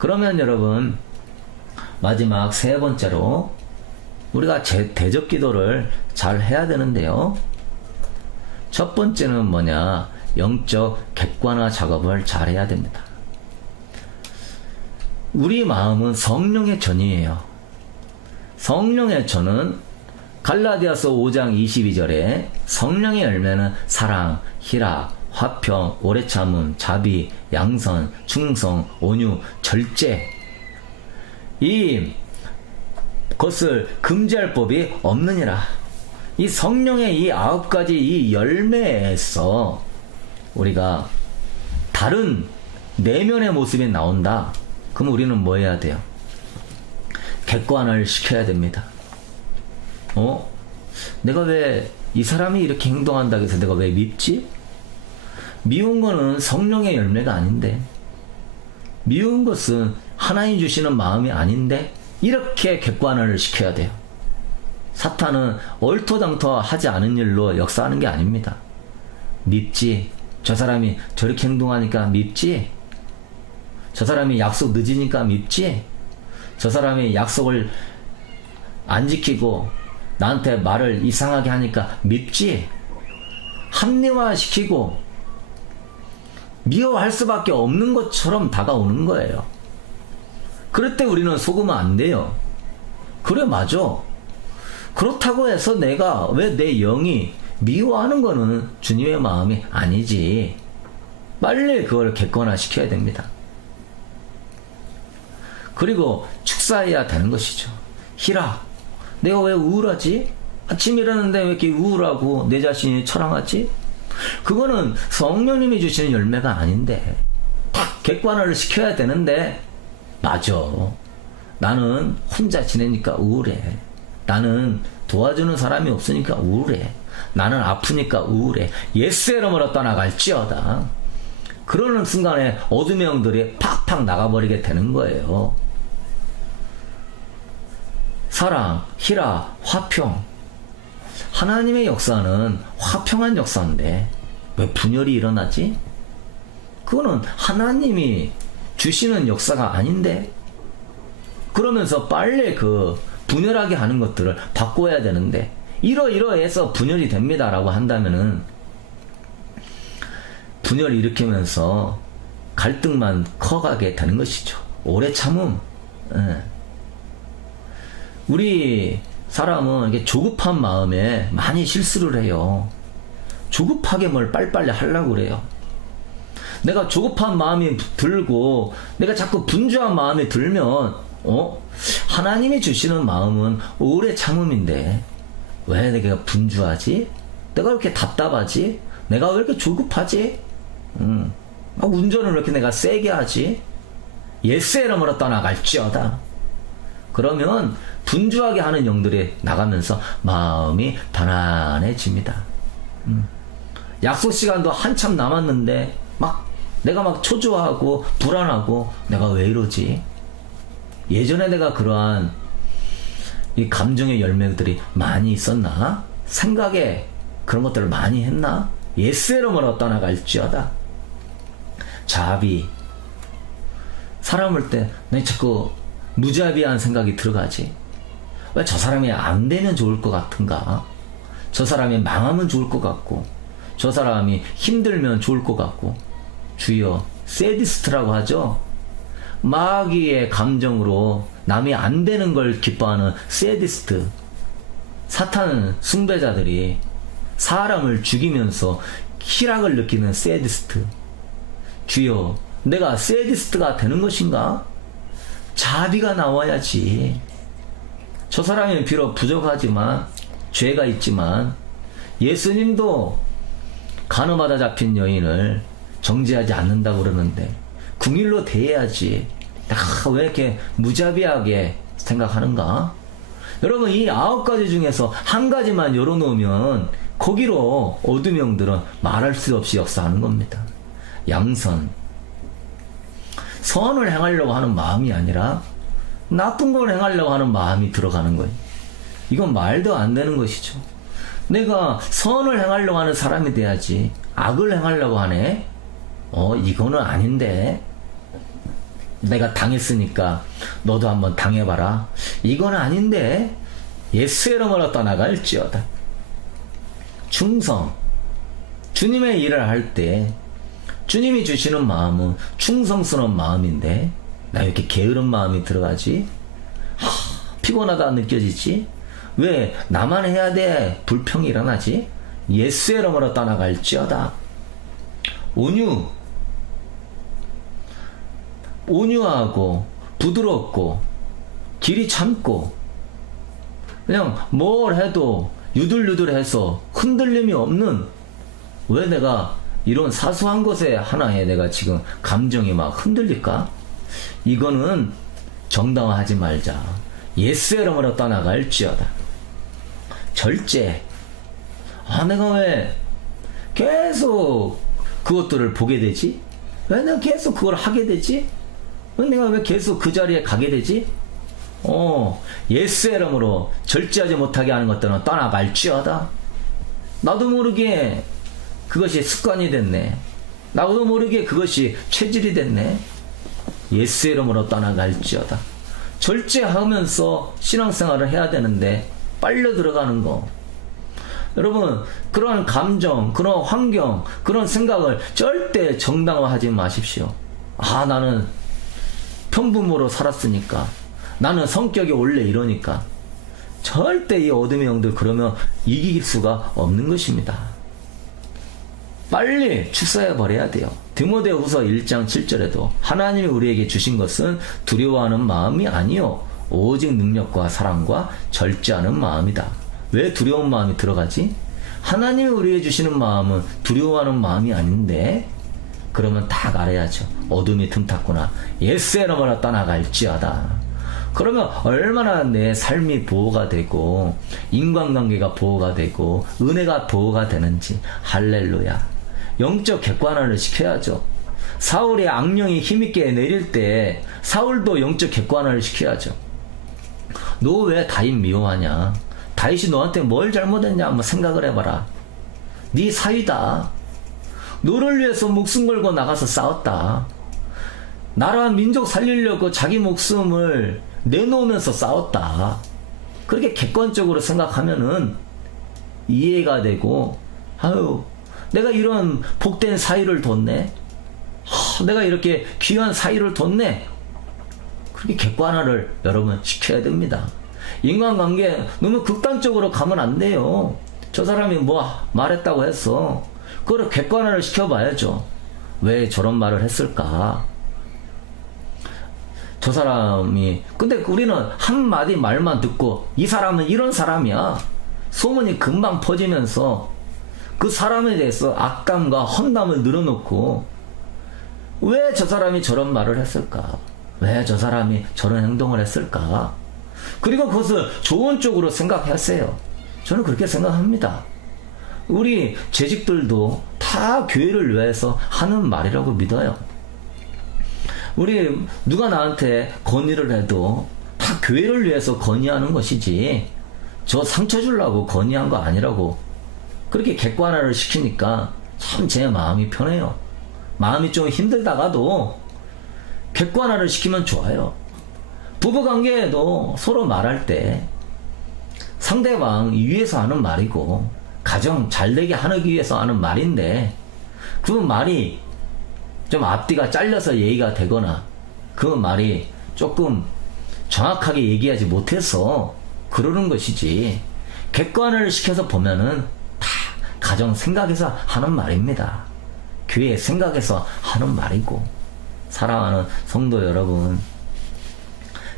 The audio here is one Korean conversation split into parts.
그러면 여러분 마지막 세 번째로 우리가 제, 대적 기도를 잘 해야 되는데요. 첫 번째는 뭐냐? 영적 객관화 작업을 잘 해야 됩니다. 우리 마음은 성령의 전이에요. 성령의 전은 갈라디아서 5장 22절에 성령의 열매는 사랑, 희락, 화평, 오래 참음, 자비, 양선, 충성, 온유, 절제. 이 것을 금지할 법이 없느니라. 이 성령의 이 아홉 가지 이 열매에서 우리가 다른 내면의 모습이 나온다. 그럼 우리는 뭐 해야 돼요? 객관을 시켜야 됩니다. 어? 내가 왜 이 사람이 이렇게 행동한다고 해서 내가 왜 밉지? 미운 거는 성령의 열매가 아닌데, 미운 것은 하나님 주시는 마음이 아닌데, 이렇게 객관을 시켜야 돼요. 사탄은 얼토당토 하지 않은 일로 역사하는 게 아닙니다. 밉지? 저 사람이 저렇게 행동하니까 밉지? 저 사람이 약속 늦으니까 밉지? 저 사람이 약속을 안 지키고 나한테 말을 이상하게 하니까 밉지? 합리화시키고 미워할 수밖에 없는 것처럼 다가오는 거예요. 그럴 때 우리는 속으면 안 돼요. 그래, 맞아. 그렇다고 해서 내가 왜 내 영이 미워하는 거는 주님의 마음이 아니지. 빨리 그걸 객관화 시켜야 됩니다. 그리고 축사해야 되는 것이죠. 희라, 내가 왜 우울하지? 아침 일어났는데 왜 이렇게 우울하고 내 자신이 처량하지? 그거는 성령님이 주시는 열매가 아닌데 딱 객관화를 시켜야 되는데 맞아. 나는 혼자 지내니까 우울해. 나는 도와주는 사람이 없으니까 우울해. 나는 아프니까 우울해. 예스에러으로 떠나갈지어다. 그러는 순간에 어둠의 영들이 팍팍 나가버리게 되는 거예요. 사랑, 희라, 화평. 하나님의 역사는 화평한 역사인데 왜 분열이 일어나지? 그거는 하나님이 주시는 역사가 아닌데 그러면서 빨리 그 분열하게 하는 것들을 바꿔야 되는데 이러이러해서 분열이 됩니다라고 한다면은 분열을 일으키면서 갈등만 커가게 되는 것이죠. 오래 참음. 예. 우리 사람은 이게 조급한 마음에 많이 실수를 해요. 조급하게 뭘 빨리빨리 하려고 그래요. 내가 조급한 마음이 들고 내가 자꾸 분주한 마음이 들면 어? 하나님이 주시는 마음은 오래 참음인데 왜 내가 분주하지? 내가 왜 이렇게 답답하지? 내가 왜 이렇게 조급하지? 음. 막 운전을 왜 이렇게 내가 세게 하지? 예스에러으로 떠나갈지어다. 그러면 분주하게 하는 영들이 나가면서 마음이 편안해집니다. 음. 약속 시간도 한참 남았는데 막 내가 막 초조하고 불안하고 내가 왜 이러지? 예전에 내가 그러한 이 감정의 열매들이 많이 있었나? 생각에 그런 것들을 많이 했나? 예스에로으로 떠나갈지어다. 자비. 사람을 때, 내 자꾸 무자비한 생각이 들어가지. 왜 저 사람이 안 되면 좋을 것 같은가? 저 사람이 망하면 좋을 것 같고, 저 사람이 힘들면 좋을 것 같고, 주여, 세디스트라고 하죠? 마귀의 감정으로 남이 안 되는 걸 기뻐하는 세디스트. 사탄 숭배자들이 사람을 죽이면서 희락을 느끼는 세디스트. 주여, 내가 세디스트가 되는 것인가? 자비가 나와야지. 저 사람이 비록 부족하지만, 죄가 있지만, 예수님도 간호마다 잡힌 여인을 정죄하지 않는다고 그러는데, 궁일로 대해야지. 아, 왜 이렇게 무자비하게 생각하는가? 여러분, 이 아홉 가지 중에서 한 가지만 열어놓으면, 거기로 어둠형들은 말할 수 없이 역사하는 겁니다. 양선. 선을 행하려고 하는 마음이 아니라 나쁜 걸 행하려고 하는 마음이 들어가는 거예요. 이건 말도 안 되는 것이죠. 내가 선을 행하려고 하는 사람이 돼야지 악을 행하려고 하네. 어, 이거는 아닌데. 내가 당했으니까 너도 한번 당해봐라. 이건 아닌데 예수의 이름으로 떠나갈지어다. 충성. 주님의 일을 할 때 주님이 주시는 마음은 충성스러운 마음인데 나 이렇게 게으른 마음이 들어가지? 하, 피곤하다 느껴지지? 왜 나만 해야 돼? 불평이 일어나지? 예수의 이름으로 떠나갈지어다. 온유. 온유하고 부드럽고 길이 참고 그냥 뭘 해도 유들유들해서 흔들림이 없는 왜 내가 이런 사소한 것에 하나에 내가 지금 감정이 막 흔들릴까? 이거는 정당화하지 말자. 이름으로 떠나갈지어다. 절제. 아, 내가 왜 계속 그것들을 보게 되지? 왜 내가 계속 그걸 하게 되지? 왜 내가 왜 계속 그 자리에 가게 되지? 어, 이름으로 절제하지 못하게 하는 것들은 떠나갈지어다. 나도 모르게 그것이 습관이 됐네. 나도 모르게 그것이 체질이 됐네. 예수의 이름으로 떠나갈지어다. 절제하면서 신앙생활을 해야 되는데 빨려 들어가는 거. 여러분 그런 감정, 그런 환경, 그런 생각을 절대 정당화하지 마십시오. 아 나는 평부모로 살았으니까 나는 성격이 원래 이러니까 절대 이 어둠의 영들 그러면 이길 수가 없는 것입니다. 빨리 축사해 버려야 돼요. 디모데 후서 1장 7절에도 하나님이 우리에게 주신 것은 두려워하는 마음이 아니요 오직 능력과 사랑과 절제하는 마음이다. 왜 두려운 마음이 들어가지? 하나님이 우리에게 주시는 마음은 두려워하는 마음이 아닌데 그러면 딱 알아야죠. 어둠이 틈탔구나. 이름으로 떠나갈지어다. 그러면 얼마나 내 삶이 보호가 되고 인간관계가 보호가 되고 은혜가 보호가 되는지 할렐루야. 영적 객관화를 시켜야죠. 사울의 악령이 힘있게 내릴 때 사울도 영적 객관화를 시켜야죠. 너 왜 다윗 미워하냐? 다윗이 너한테 뭘 잘못했냐? 한번 생각을 해봐라. 네 사위다. 너를 위해서 목숨 걸고 나가서 싸웠다. 나라 민족 살리려고 자기 목숨을 내놓으면서 싸웠다. 그렇게 객관적으로 생각하면은 이해가 되고, 아유, 내가 이런 복된 사이를 뒀네. 하, 내가 이렇게 귀한 사이를 뒀네. 그렇게 객관화를 여러분 시켜야 됩니다. 인간관계 너무 극단적으로 가면 안 돼요. 저 사람이 뭐 말했다고 했어. 그걸 객관화를 시켜봐야죠. 왜 저런 말을 했을까? 저 사람이 근데 우리는 한 마디 말만 듣고 이 사람은 이런 사람이야. 소문이 금방 퍼지면서 그 사람에 대해서 악감과 험담을 늘어놓고 왜 저 사람이 저런 말을 했을까? 왜 저 사람이 저런 행동을 했을까? 그리고 그것을 좋은 쪽으로 생각하세요. 저는 그렇게 생각합니다. 우리 재직들도 다 교회를 위해서 하는 말이라고 믿어요. 우리 누가 나한테 건의를 해도 다 교회를 위해서 건의하는 것이지 저 상처 주려고 건의한 거 아니라고 그렇게 객관화를 시키니까 참 제 마음이 편해요. 마음이 좀 힘들다가도 객관화를 시키면 좋아요. 부부 관계에도 서로 말할 때 상대방 위해서 하는 말이고 가정 잘 되게 하기 위해서 하는 말인데 그 말이 좀 앞뒤가 잘려서 얘기가 되거나 그 말이 조금 정확하게 얘기하지 못해서 그러는 것이지 객관을 시켜서 보면은 다 가정 생각에서 하는 말입니다. 교회 생각에서 하는 말이고 사랑하는 성도 여러분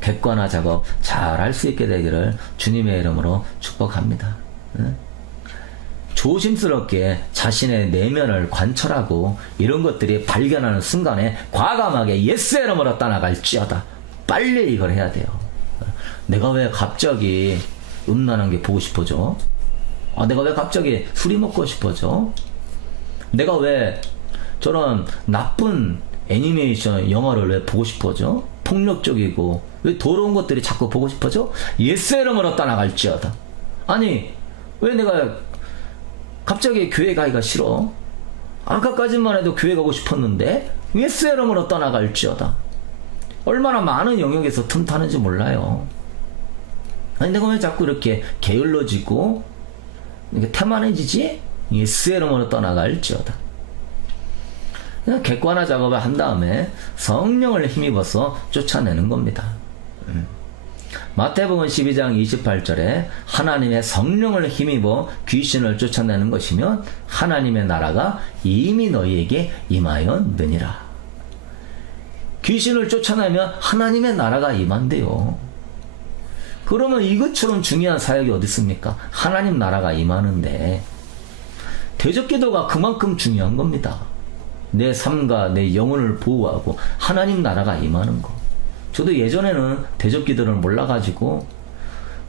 객관화 작업 잘 할 수 있게 되기를 주님의 이름으로 축복합니다. 응? 조심스럽게 자신의 내면을 관철하고 이런 것들이 발견하는 순간에 과감하게 예스의 이름으로 떠나갈지어다. 빨리 이걸 해야 돼요. 내가 왜 갑자기 음란한 게 보고 싶어져? 아, 내가 왜 갑자기 술이 먹고 싶어져? 내가 왜 저런 나쁜 애니메이션 영화를 왜 보고 싶어져? 폭력적이고 왜 더러운 것들이 자꾸 보고 싶어져? 예스의 이름으로 떠나갈지어다. 아니 왜 내가 갑자기 교회 가기가 싫어? 아까까지만 해도 교회 가고 싶었는데 이름으로 떠나갈지어다. 얼마나 많은 영역에서 틈타는지 몰라요. 아니 내가 왜 자꾸 이렇게 게을러지고 태만해지지? 이 스에름으로 떠나갈지어다. 객관화 작업을 한 다음에 성령을 힘입어서 쫓아내는 겁니다. 음. 마태복음 12장 28절에 하나님의 성령을 힘입어 귀신을 쫓아내는 것이면 하나님의 나라가 이미 너희에게 임하였느니라. 귀신을 쫓아내면 하나님의 나라가 임한대요. 그러면 이것처럼 중요한 사역이 어디 있습니까? 하나님 나라가 임하는데 대적 기도가 그만큼 중요한 겁니다. 내 삶과 내 영혼을 보호하고 하나님 나라가 임하는 거. 저도 예전에는 대적 기도를 몰라가지고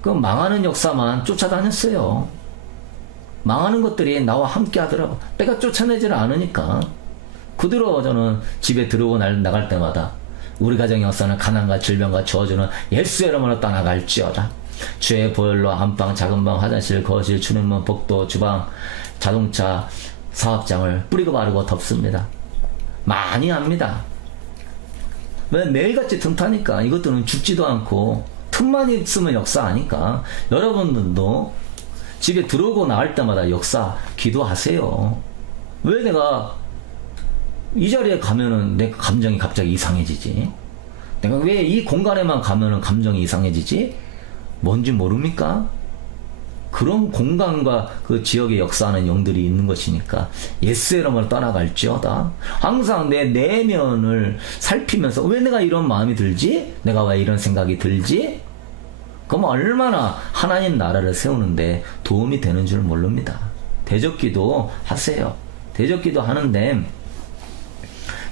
그 망하는 역사만 쫓아다녔어요. 망하는 것들이 나와 함께 하더라고. 내가 쫓아내지를 않으니까. 그대로 저는 집에 들어오고 나갈 때마다 우리 가정의 역사는 가난과 질병과 저주는 예수의 이름으로 떠나갈지어다. 주의 보혈로 안방, 작은 방, 화장실, 거실, 주는문, 복도, 주방, 자동차, 사업장을 뿌리고 바르고 덮습니다. 많이 합니다. 왜 매일같이 틈타니까 이것들은 죽지도 않고 틈만 있으면 역사 아니까 여러분들도 집에 들어오고 나갈 때마다 역사 기도하세요. 왜 내가 이 자리에 가면은 내 감정이 갑자기 이상해지지? 내가 왜 이 공간에만 가면은 감정이 이상해지지? 뭔지 모릅니까? 그런 공간과 그 지역에 역사하는 영들이 있는 것이니까 예수의 이름을 떠나갈지어다. 항상 내 내면을 살피면서 왜 내가 이런 마음이 들지? 내가 왜 이런 생각이 들지? 그럼 얼마나 하나님 나라를 세우는데 도움이 되는 줄 모릅니다. 대적기도 하세요. 대적기도 하는데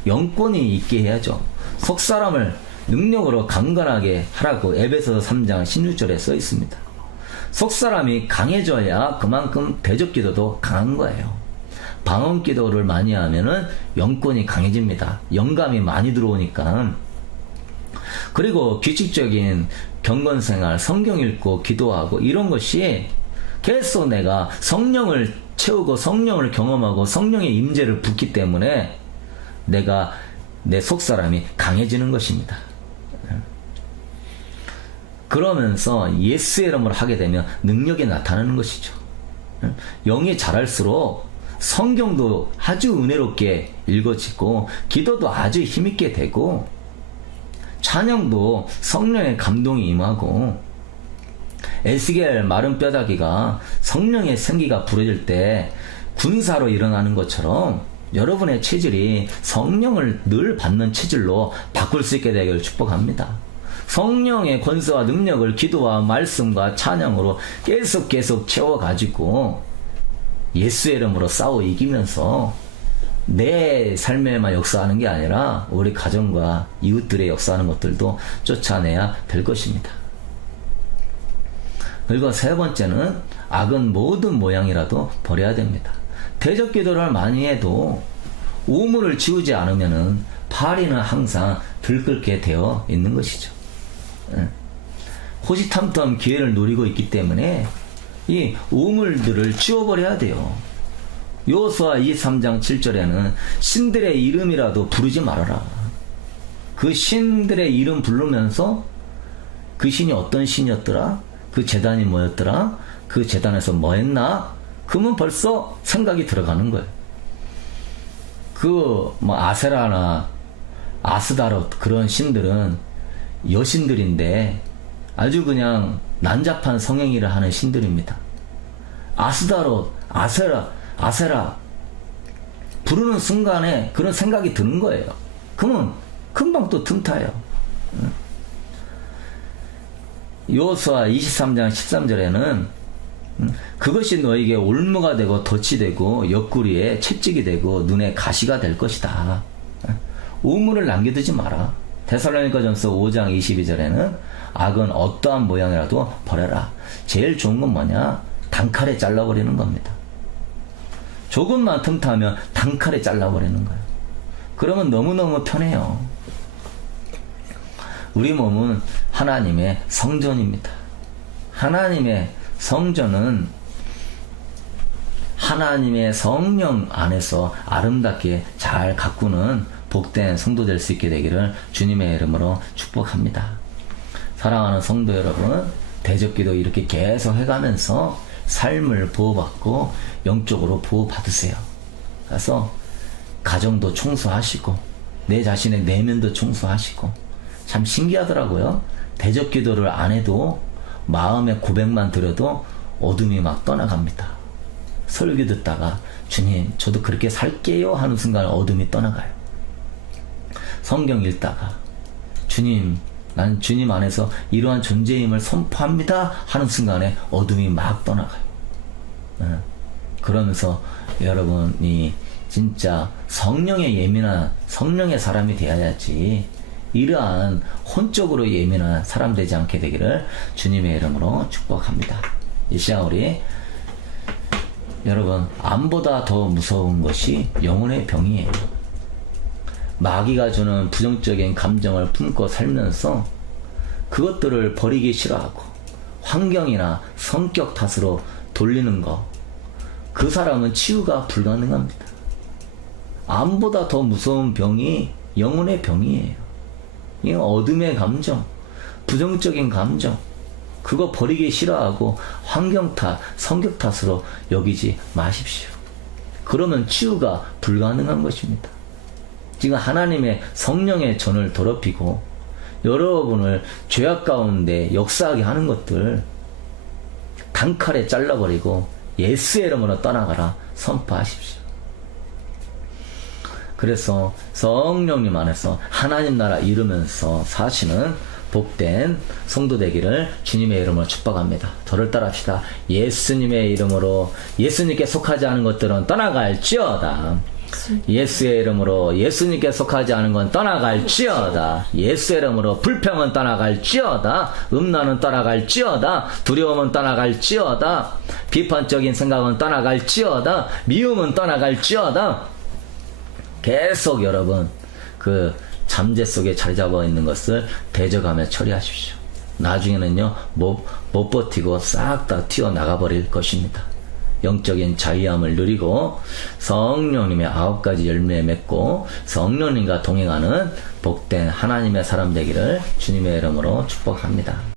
영권이 있게 해야죠. 속 사람을 능력으로 강건하게 하라고 에베소 3장 16절에 써 있습니다. 속 사람이 강해져야 그만큼 대적 기도도 강한 거예요. 방언 기도를 많이 하면은 영권이 강해집니다. 영감이 많이 들어오니까. 그리고 규칙적인 경건 생활, 성경 읽고 기도하고 이런 것이 계속 내가 성령을 채우고 성령을 경험하고 성령의 임재를 붓기 때문에 내가 내 속 사람이 강해지는 것입니다. 그러면서 예수의 이름을 하게 되면 능력이 나타나는 것이죠. 영이 자랄수록 성경도 아주 은혜롭게 읽어지고 기도도 아주 힘있게 되고 찬양도 성령의 감동이 임하고 에스겔 마른 뼈다귀가 성령의 생기가 부러질 때 군사로 일어나는 것처럼 여러분의 체질이 성령을 늘 받는 체질로 바꿀 수 있게 되기를 축복합니다. 성령의 권세와 능력을 기도와 말씀과 찬양으로 계속 계속 채워가지고 예수의 이름으로 싸워 이기면서 내 삶에만 역사하는 게 아니라 우리 가정과 이웃들의 역사하는 것들도 쫓아내야 될 것입니다. 그리고 세 번째는 악은 모든 모양이라도 버려야 됩니다. 대적 기도를 많이 해도 우물을 지우지 않으면은 파리는 항상 들끓게 되어 있는 것이죠. 예. 호시탐탐 기회를 노리고 있기 때문에 이 우물들을 치워버려야 돼요. 요수와 23장 7절에는 신들의 이름이라도 부르지 말아라. 그 신들의 이름 부르면서 그 신이 어떤 신이었더라? 그 재단이 뭐였더라? 그 재단에서 뭐 했나? 그러면 벌써 생각이 들어가는 거예요. 그, 뭐, 아세라나 아스다롯 그런 신들은 여신들인데 아주 그냥 난잡한 성행위를 하는 신들입니다. 아스다롯, 아세라, 아세라 부르는 순간에 그런 생각이 드는 거예요. 그러면 금방 또 틈타요. 요수와 23장 13절에는 그것이 너에게 올무가 되고 덫이 되고 옆구리에 채찍이 되고 눈에 가시가 될 것이다. 우물을 남겨두지 마라. 데살로니가전서 5장 22절에는 악은 어떠한 모양이라도 버려라. 제일 좋은 건 뭐냐? 단칼에 잘라버리는 겁니다. 조금만 틈타면 단칼에 잘라버리는 거예요. 그러면 너무너무 편해요. 우리 몸은 하나님의 성전입니다. 하나님의 성전은 하나님의 성령 안에서 아름답게 잘 가꾸는 복된 성도 될 수 있게 되기를 주님의 이름으로 축복합니다. 사랑하는 성도 여러분, 대적기도 이렇게 계속 해가면서 삶을 보호받고 영적으로 보호받으세요. 그래서 가정도 청소하시고 내 자신의 내면도 청소하시고 참 신기하더라고요. 대적 기도를 안 해도 마음의 고백만 들어도 어둠이 막 떠나갑니다. 설교 듣다가 주님 저도 그렇게 살게요 하는 순간 어둠이 떠나가요. 성경 읽다가 주님 난 주님 안에서 이러한 존재임을 선포합니다 하는 순간에 어둠이 막 떠나가요. 예. 그러면서 여러분이 진짜 성령에 예민한 성령의 사람이 되어야지 이러한 혼적으로 예민한 사람 되지 않게 되기를 주님의 이름으로 축복합니다. 이 시간 우리 여러분 암보다 더 무서운 것이 영혼의 병이에요. 마귀가 주는 부정적인 감정을 품고 살면서 그것들을 버리기 싫어하고 환경이나 성격 탓으로 돌리는 거. 그 사람은 치유가 불가능합니다. 암보다 더 무서운 병이 영혼의 병이에요. 이 어둠의 감정, 부정적인 감정, 그거 버리기 싫어하고 환경 탓, 성격 탓으로 여기지 마십시오. 그러면 치유가 불가능한 것입니다. 지금 하나님의 성령의 전을 더럽히고 여러분을 죄악 가운데 역사하게 하는 것들 단칼에 잘라버리고 예수의 이름으로 떠나가라 선포하십시오. 그래서 성령님 안에서 하나님 나라 이루면서 사시는 복된 성도 되기를 주님의 이름으로 축복합니다. 저를 따라합시다. 예수님의 이름으로 예수님께 속하지 않은 것들은 떠나갈지어다. 예수의 이름으로 예수님께 속하지 않은 건 떠나갈지어다. 예수의 이름으로 불평은 떠나갈지어다. 음란은 떠나갈지어다. 두려움은 떠나갈지어다. 비판적인 생각은 떠나갈지어다. 미움은 떠나갈지어다. 계속 여러분 그 잠재 속에 자리 잡아 있는 것을 대적하며 처리하십시오. 나중에는요 못, 못 버티고 싹 다 튀어나가 버릴 것입니다. 영적인 자유함을 누리고 성령님의 아홉 가지 열매 맺고 성령님과 동행하는 복된 하나님의 사람 되기를 주님의 이름으로 축복합니다.